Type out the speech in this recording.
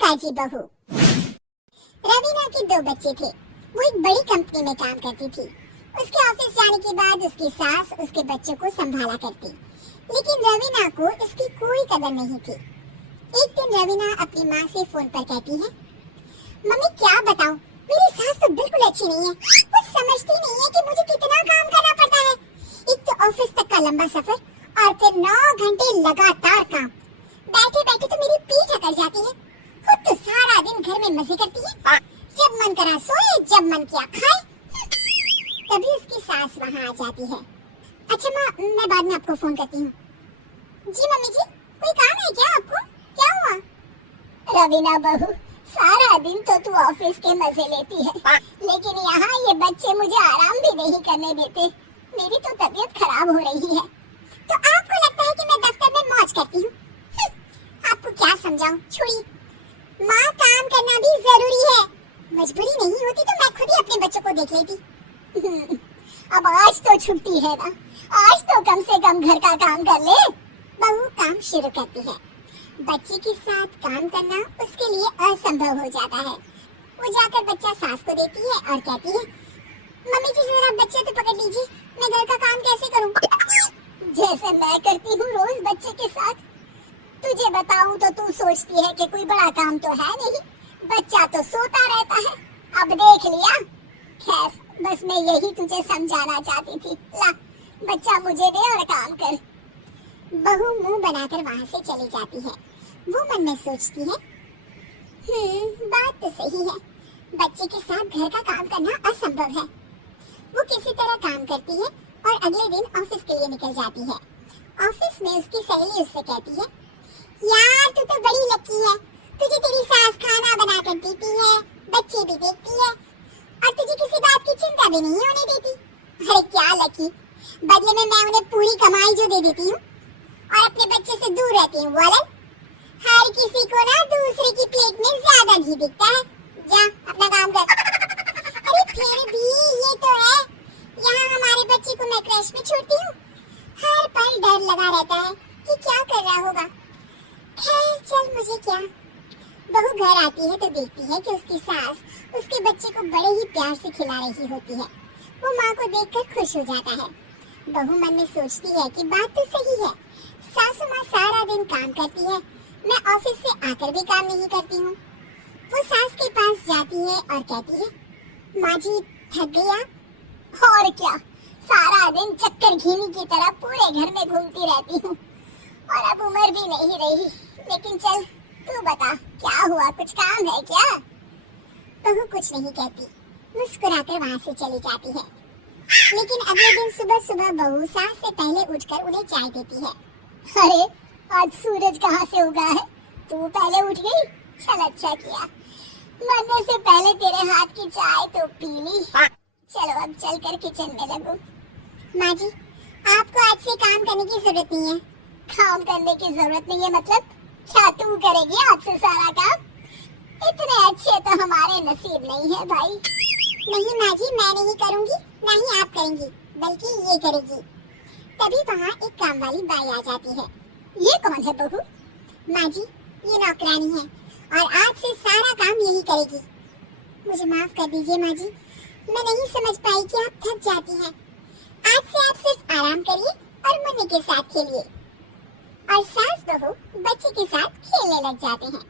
कामकाजी बहू। रवीना के दो बच्चे थे। वो एक बड़ी कंपनी में काम करती थी। उसके ऑफिस जाने के बाद उसकी सास उसके बच्चों को संभाला करती, लेकिन रवीना को इसकी कोई कदर नहीं थी। एक दिन रवीना अपनी माँ से फोन पर कहती है, मम्मी क्या बताऊं, मेरी सास तो बिल्कुल अच्छी नहीं है। वो समझती नहीं है कि मुझे कितना काम करना पड़ता है। एक तो ऑफिस तक का लंबा सफर और फिर 9 घंटे लगातार काम। बैठे बैठे तो मेरी पीठ अकड़ जाती है। खुद तो सारा दिन घर में मजे करती है, जब मन करा सोए, जब मन किया खाए। तभी उसकी सास वहाँ आ जाती है। अच्छा माँ, मैं बाद में आपको फोन करती हूँ। जी मम्मी जी, कोई काम है क्या आपको? क्या हुआ? रवीना बहू, सारा दिन तो तू ऑफिस के मजे लेती है, लेकिन यहाँ ये बच्चे मुझे आराम भी नहीं करने देते। मेरी तो तबीयत खराब हो रही है। तो आपको लगता है कि मैं दफ्तर में मौज करती हूँ? आपको क्या समझाऊं, छोड़िए। माँ, काम करना भी जरूरी है। मजबूरी नहीं होती तो मैं खुद ही अपने बच्चों को देख लेती। अब आज तो छुट्टी है ना, आज तो कम से कम घर का काम कर ले। बहू काम शुरू करती है। बच्चे के साथ काम करना उसके लिए असंभव हो जाता है। वो जाकर बच्चा सास को देती है और कहती है, मम्मी जी जरा बच्चे तो पकड़ लीजिए, मैं घर का काम कैसे करूं? जैसे मैं करती हूँ रोज बच्चे के साथ। तुझे बताऊं तो तू सोचती है कि कोई बड़ा काम तो है नहीं, बच्चा तो सोता रहता है। अब देख लिया। खैर, बस मैं यही तुझे समझाना चाहती थी। ला, बच्चा मुझे दे और काम कर। बहू मुंह बनाकर वहाँ से चली जाती है। वो मन में सोचती है, बात तो सही है, बच्चे के साथ घर का काम करना असंभव है। वो किसी तरह काम करती है और अगले दिन ऑफिस के लिए निकल जाती है। ऑफिस में उसकी सहेली उससे कहती है, यार तू तो बड़ी लकी है, तुझे तेरी सास खाना बना कर देती है, बच्चे भी देखती है और तुझे किसी बात की चिंता भी नहीं होने देती। अरे क्या लकी, बदले में मैं उन्हें पूरी कमाई जो दे देती हूँ और अपने बच्चे से दूर रहती हूँ। वालन, हर किसी को ना दूसरे की प्लेट में ज्यादा घी दिखता है। जा अपना काम कर। अरे फिर भी ये तो है, यहाँ हमारे बच्चे को मैं क्रैश में छोड़ती हूँ, हर पल डर लगा रहता है कि क्या कर रहा होगा। खैर चल, मुझे क्या। बहू घर आती है तो देखती है कि उसकी सास उसके बच्चे को बड़े ही प्यार से खिला रही होती है। वो माँ को देखकर खुश हो जाता है। बहू मन में सोचती है कि बात तो सही है, सासू माँ सारा दिन काम करती है, मैं ऑफिस से आकर भी काम नहीं करती हूँ। वो सास के पास जाती है और कहती है, माँ जी थक गया? और क्या, सारा दिन चक्कर घीनी की तरह पूरे घर में घूमती रहती हूँ और अब उम्र भी नहीं रही। लेकिन चल तू बता, क्या हुआ, कुछ काम है क्या? बहू कुछ नहीं कहती, मुस्कुराकर वहाँ से चली जाती है। लेकिन अगले दिन सुबह सुबह बहू सास से पहले उठकर उन्हें चाय देती है। अरे आज सूरज कहाँ से उगा है, तू पहले उठ गई? चल अच्छा किया, मरने से पहले तेरे हाथ की चाय तो पी ली। चलो अब चलकर किचन में लगो। माँ जी, आपको आज से काम करने की जरूरत नहीं है। काम करने की जरूरत नहीं है मतलब क्या तू करेगी आज से सारा काम? इतने अच्छे तो हमारे नसीब नहीं है भाई। नहीं माँ जी, मैं नहीं करूँगी, ना ही आप करेंगी, बल्कि ये करेगी। तभी वहाँ एक काम वाली बाई आ जाती है। ये कौन है बहू? माँ जी, ये नौकरानी है और आज से सारा काम यही करेगी। मुझे माफ कर दीजिए माँ जी, मैं नहीं समझ पाई कि आप थक जाती हैं। आज से आप सिर्फ आराम करिए और मुन्नी के साथ खेलिए। और सास बहू बच्चे के साथ खेलने लग जाते हैं।